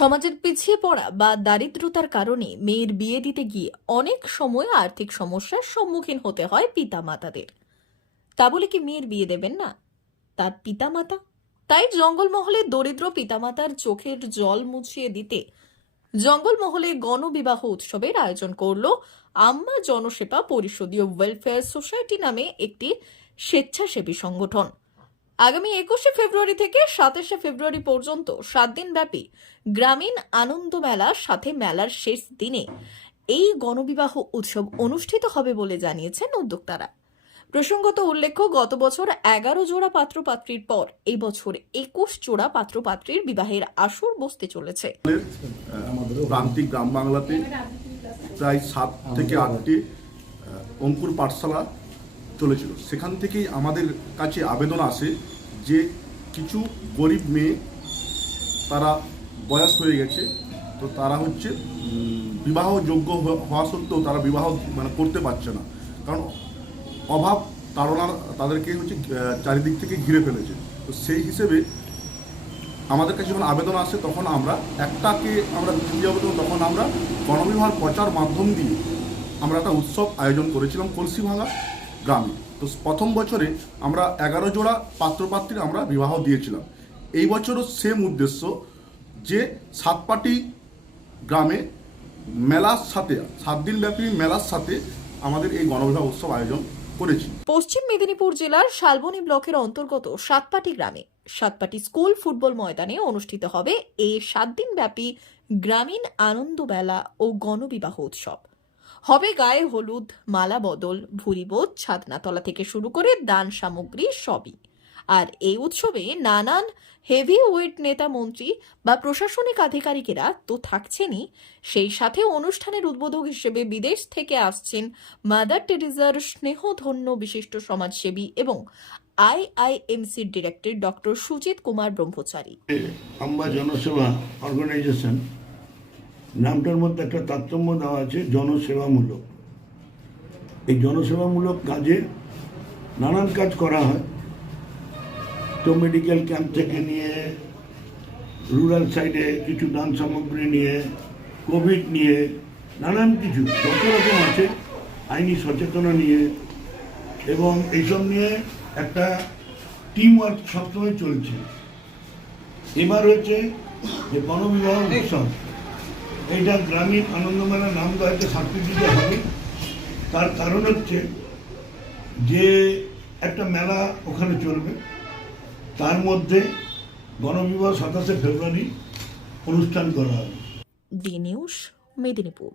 সমাজের পিছিয়ে পড়া বা দারিদ্রতার কারণে মেয়ের বিয়ে দিতে গিয়ে অনেক সময় আর্থিক সমস্যার সম্মুখীন হতে হয় পিতামাতাদের। তা বলে কি মেয়ের বিয়ে দেবেন না? তার পিতামাতা? তাই জঙ্গলমহলে দরিদ্র পিতামাতার চোখের জল মুছিয়ে দিতে জঙ্গলমহলে গণবিবাহ উৎসবের আয়োজন করল আম্মা জনসেবা পরিষদীয় ওয়েলফেয়ার সোসাইটি নামে একটি স্বেচ্ছাসেবী সংগঠন। আগামী একুশে ফেব্রুয়ারি থেকে সাতাশে ফেব্রুয়ারি পর্যন্ত সাত দিন ব্যাপী গ্রামীণ আনন্দ মেলার সাথে মেলার শেষ দিনে এই গণবিবাহ উৎসব অনুষ্ঠিত হবে বলে জানিয়েছেন উদ্যোক্তারা। প্রসঙ্গত উল্লেখ্য, গত বছর এগারো জোড়া পাত্রপাত্রীর পর এই বছর একুশ জোড়া পাত্রপাত্রীর বিবাহের আসর বসতে চলেছে। প্রান্তিক গ্রাম বাংলাতে প্রায় সাত থেকে আটটি অঙ্কুর পাঠশালা চলেছিল। সেখান থেকেই আমাদের কাছে আবেদন আসে যে কিছু গরিব মেয়ে তারা বয়স হয়ে গেছে তো তারা হচ্ছে উম, বিবাহযোগ্য হ- হওয়া সত্ত্বেও তারা বিবাহ মানে করতে পারছে না। কারণ অভাব তাড়না তাদেরকে হচ্ছে চারিদিক থেকে ঘিরে ফেলেছে। তো সেই হিসেবে আমাদের কাছে যখন আবেদন আসে তখন আমরা একটাকে আমরা দিতে যাব তখন আমরা গণবিবাহ প্রচার মাধ্যম দিয়ে আমরা একটা উৎসব আয়োজন করেছিলাম কলসিভাঙা। গ্রামে। তো প্রথম বছরে আমরা এগারো জোড়া পাত্রপাত্রীর আমরা বিবাহ দিয়েছিলাম। এই বছরও সেম উদ্দেশ্য যে সাতপাটি গ্রামে মেলার সাথে সাত দিনব্যাপী মেলার সাথে আমাদের এই গণবিবাহ উৎসব আয়োজন করেছি। পশ্চিম মেদিনীপুর জেলার শালবনী ব্লকের অন্তর্গত সাতপাটি গ্রামে সাতপাটি স্কুল ফুটবল ময়দানে অনুষ্ঠিত হবে এই সাত দিন ব্যাপী গ্রামীণ আনন্দ মেলা ও গণবিবাহ উৎসব। হবে গায়ে হলুদ, মালা বদল ভুরিবোধ ছাদনাতলা থেকে শুরু করে দান সামগ্রী সবই। আর এই উৎসবে নানান হেভি ওয়েট নেতা মন্ত্রী বা প্রশাসনিক আধিকারিকেরা তো থাকছেনই। সেই সাথে অনুষ্ঠানের উদ্বোধক হিসেবে বিদেশ থেকে আসছেন মাদার টেরিজার স্নেহধন্য বিশিষ্ট সমাজসেবী এবং আইআইএমসির director doctor Sujit Kumar Brahmachari. Amba organisation নামটার মধ্যে একটা তারতম্য দেওয়া আছে, জনসেবামূলক। এই জনসেবামূলক কাজে নানান কাজ করা হয়। তো মেডিকেল ক্যাম্প থেকে নিয়ে রুরাল সাইডে কিছু দান সামগ্রী নিয়ে কোভিড নিয়ে, নানান কিছু যত রকম আছে, আইনি সচেতনা নিয়ে, এবং এইসব নিয়ে একটা টিম ওয়ার্ক সবসময় চলছে। এবার হচ্ছে যে গণবিবাহ উৎসব। এইটা গ্রামীণ আনন্দমেলা নাম দেওয়াকে সাক্ষী দিতে হবে। তার কারণ হচ্ছে যে একটা মেলা ওখানে চলবে। তার মধ্যে গণবিবাহ সাতাশে ফেব্রুয়ারি অনুষ্ঠান করা হবে। মেদিনীপুর।